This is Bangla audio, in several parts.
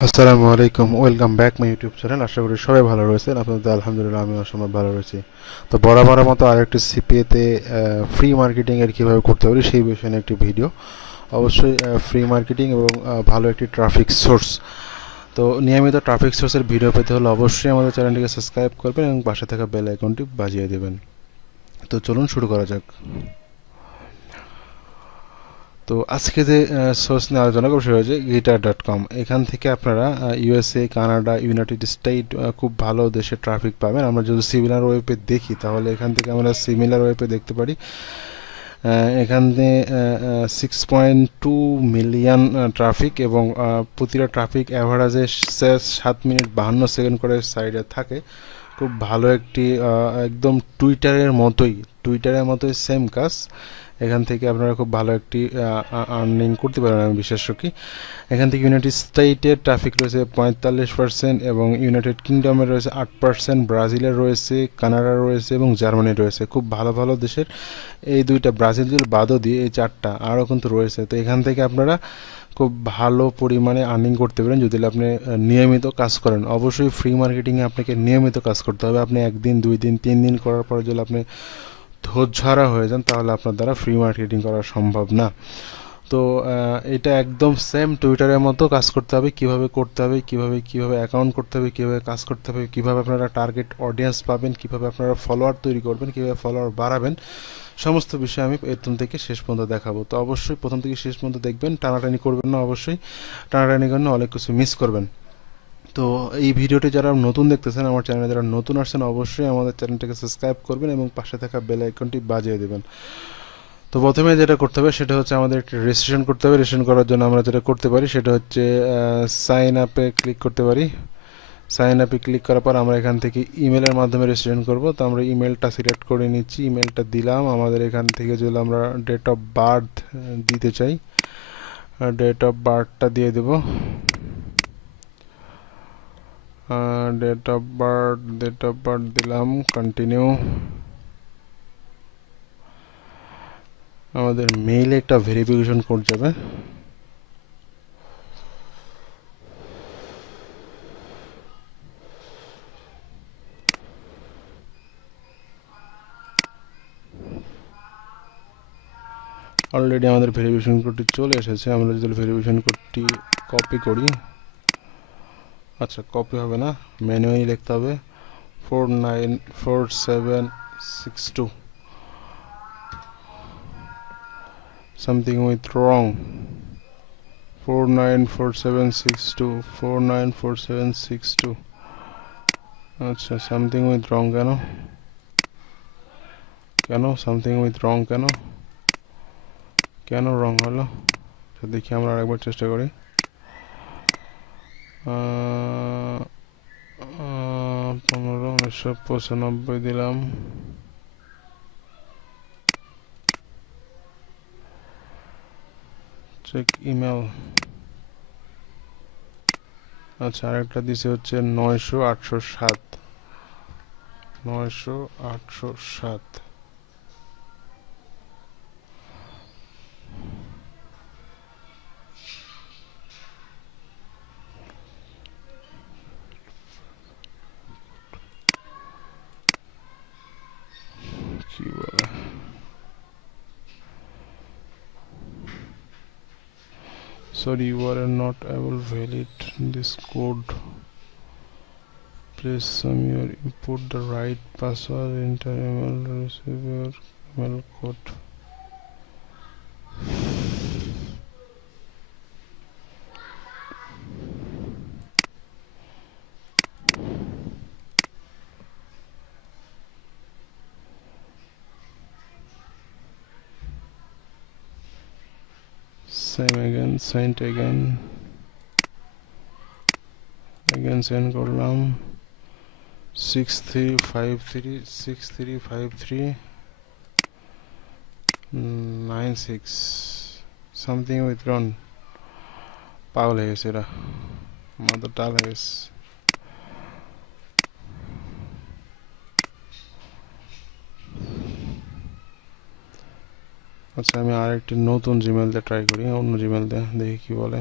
আসসালামু আলাইকুম, welcome back my YouTube channel. আশা করি সবাই ভালো রয়েছেন। আপনাদের আলহামদুলিল্লাহ আমিও সময় ভালো রয়েছি। তো বরাবরের মতো আরেকটি সিপিএতে ফ্রি মার্কেটিং এর কীভাবে করতে পারি সেই বিষয়ে নিয়ে একটি ভিডিও। অবশ্যই ফ্রি মার্কেটিং এবং ভালো একটি ট্রাফিক সোর্স। তো নিয়মিত ট্রাফিক সোর্সের ভিডিও পেতে হলে অবশ্যই আমাদের চ্যানেলটিকে সাবস্ক্রাইব করবেন এবং পাশে থাকা বেল আইকনটি বাজিয়ে দেবেন। তো চলুন শুরু করা যাক। তো আজকে যে সোর্স নিয়ে আলোচনা করবো সেটা হচ্ছে গিটার.com। এখান থেকে আপনারা ইউএসএ, কানাডা, ইউনাইটেড স্টেট খুব ভালো দেশের ট্রাফিক পাবেন। আমরা যদি সিমিলার ওয়েবে দেখি তাহলে এখান থেকে আমরা সিমিলার ওয়েবে দেখতে পারি এখানে 6.2 মিলিয়ন ট্রাফিক এবং প্রতিটা ট্রাফিক অ্যাভারেজে 7 মিনিট 52 সেকেন্ড করে সাইডে থাকে। খুব ভালো একটি একদম টুইটারের মতোই সেম কাজ। এখান থেকে আপনারা খুব ভালো একটি আর্নিং করতে পারেন, আমি বিশ্বাস রাখি। এখান থেকে ইউনাইটেড স্টেটের ট্রাফিক রয়েছে 45% এবং ইউনাইটেড কিংডমের রয়েছে 8%, ব্রাজিলের রয়েছে, কানাডার রয়েছে এবং জার্মানির রয়েছে। খুব ভালো ভালো দেশের এই দুইটা, ব্রাজিল যদি বাদও দিয়ে এই চারটা আরও কিন্তু রয়েছে। তো এখান থেকে আপনারা খুব ভালো পরিমাণে আর্নিং করতে পারেন যদি আপনি নিয়মিত কাজ করেন। অবশ্যই ফ্রি মার্কেটিংয়ে আপনাকে নিয়মিত কাজ করতে হবে। আপনি একদিন, 2 দিন, 3 দিন করার পরে যদি আপনি ধৈর্যহারা হয়ে যান তাহলে আপনার দ্বারা ফ্রি মার্কেটিং করা সম্ভব না। তো এটা একদম সেম টুইটারের মতো কাজ করতে হবে। কিভাবে করতে হবে, কিভাবে অ্যাকাউন্ট করতে হবে, কিভাবে কাজ করতে হবে, কিভাবে আপনারা টার্গেট অডিয়েন্স পাবেন, কিভাবে আপনারা ফলোয়ার তৈরি করবেন, কিভাবে ফলোয়ার বাড়াবেন, সমস্ত বিষয় আমি প্রথম থেকে শেষ পর্যন্ত দেখাবো। তো অবশ্যই প্রথম থেকে শেষ পর্যন্ত দেখবেন, টানাটানি করবেন না। অবশ্যই টানাটানি করলে অনেক কিছু মিস করবেন। তো এই ভিডিওটি যারা নতুন দেখতেছেন, আমার চ্যানেলে যারা নতুন আসছেন, অবশ্যই আমাদের চ্যানেলটাকে সাবস্ক্রাইব করবেন এবং পাশে থাকা বেল আইকনটি বাজিয়ে দেবেন। তো প্রথমে যেটা করতে হবে সেটা হচ্ছে আমাদের একটা রেজিস্ট্রেশন করতে হবে। রেজিস্ট্রেশন করার জন্য আমরা যেটা করতে পারি সেটা হচ্ছে সাইন আপে ক্লিক করতে পারি। সাইন আপে ক্লিক করার পর আমরা এখান থেকে ইমেলের মাধ্যমে রেজিস্ট্রেশন করব। তো আমরা ইমেলটা সিলেক্ট করে নিচ্ছি, ইমেলটা দিলাম। আমাদের এখান থেকে যদি আমরা ডেট অফ বার্থ দিতে চাই, ডেট অফ বার্থটা দিয়ে দেব। ডেট অফ বার্থ দিলাম, কন্টিনিউ। আমাদের মেইলে একটা ভেরিফিকেশন কোড যাবে। অলরেডি আমাদের ভেরিফিকেশন কোডটি চলে এসেছে। আমরা যদি ভেরিফিকেশন কোডটি কপি করি, আচ্ছা কপি হবে না, ম্যানুয়ালি লিখতে হবে 494762, something with wrong, 494762, 494762। আচ্ছা সামথিং উইথ রং কেন কেন সামথিং উইথ রং কেন কেন রং হলো? দেখি আমরা আরেকবার চেষ্টা করি। 15/1995 দিলাম। Check email. আচ্ছা আরেকটা দিছে হচ্ছে 9807, 9807। কি বলে? Sorry, you are not able to valid this code. Please your input the right password, enter email, receive your email code. Same again, send again send করলাম 6353 something with wrong। পাগল হয়ে গেছে, এরা মাথা টাল হয়ে গেছে। আচ্ছা আমি আরেকটি নতুন জিমেল দিয়ে ট্রাই করি, অন্য জিমেল দিয়ে দেখি কি বলে।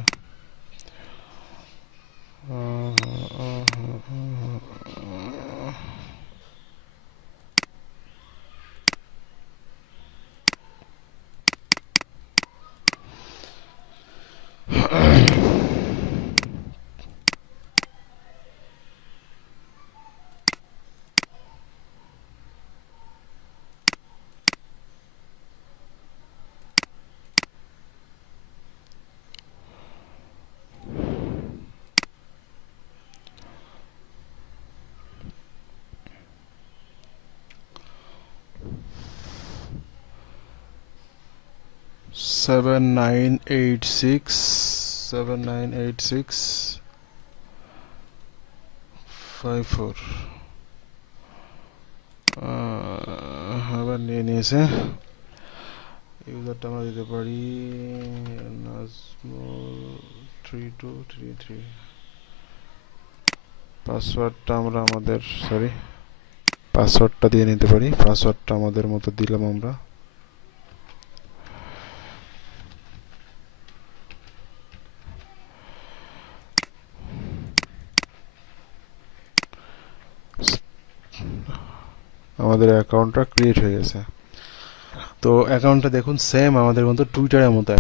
7986 আবার নিয়ে নিয়েছে। ইউজারটা আমরা দিতে পারি নাজমুল 3233। পাসওয়ার্ডটা আমরা আমাদের পাসওয়ার্ডটা দিয়ে নিতে পারি। পাসওয়ার্ডটা আমাদের মতো দিলাম আমরা। আমাদের অ্যাকাউন্টটা ক্রিয়েট হয়ে গেছে। তো অ্যাকাউন্টটা দেখুন সেম আমাদের মতো টুইটারের মতো